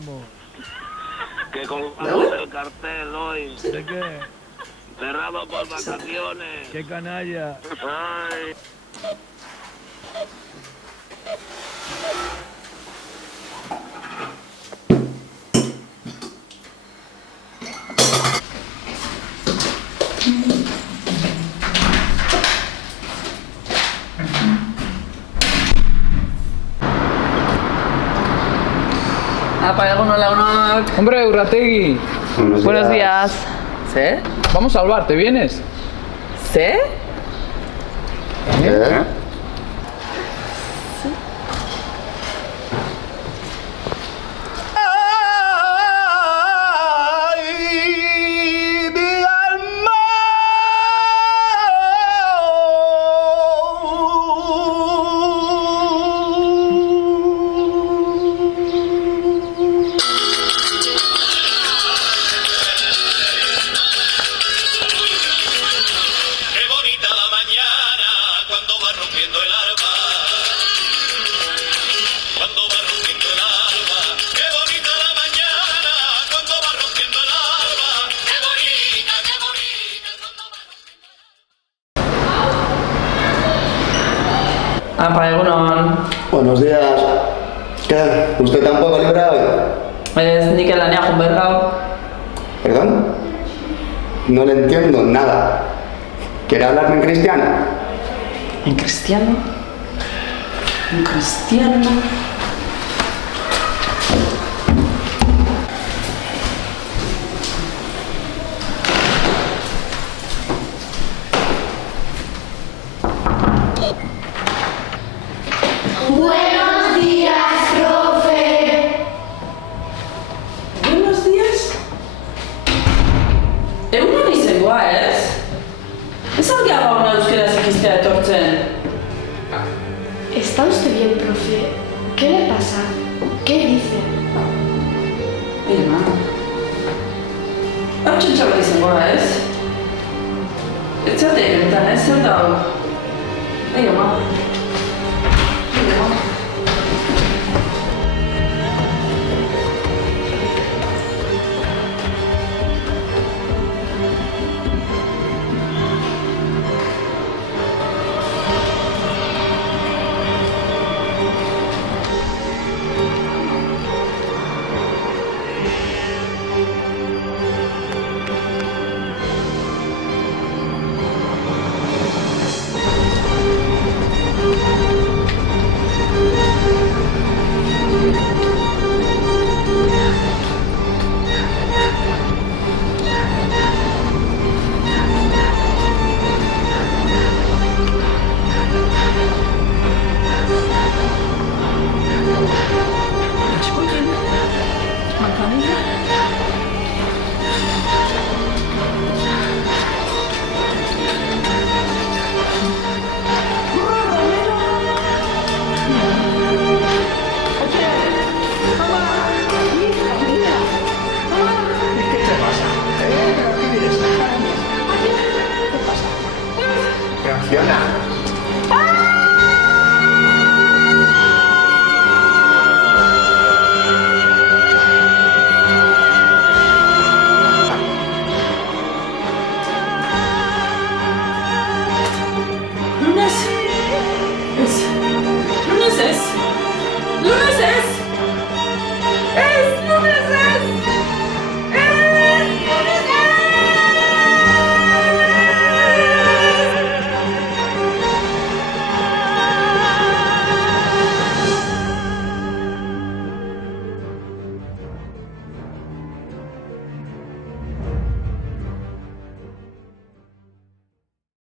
vamos. Que colgamos el cartel hoy. ¿De qué? Cerrado por vacaciones. ¡Qué canalla! Ay. Hombre, Urrategui. Buenos días. ¿Sí? Vamos al bar, ¿te vienes? ¿Sí? ¿Qué? Buenos días. ¿Qué? ¿Usted tampoco libre hoy? Es Nikel Lania Humbergao. ¿Perdón? No le entiendo nada. ¿Quiere hablarme en cristiano? ¿En cristiano? ¿En cristiano? Buenos días, profe. Buenos días. Egunon izangoa, ez? Ez algea gauna euskaraz ikistea etortzen. ¿Está usted bien, profe? ¿Qué le pasa? ¿Qué dice? Ilma. Hau txantxa bat izangoa, ez? Ez zate egentan, ez? Zer da hau? Ilma.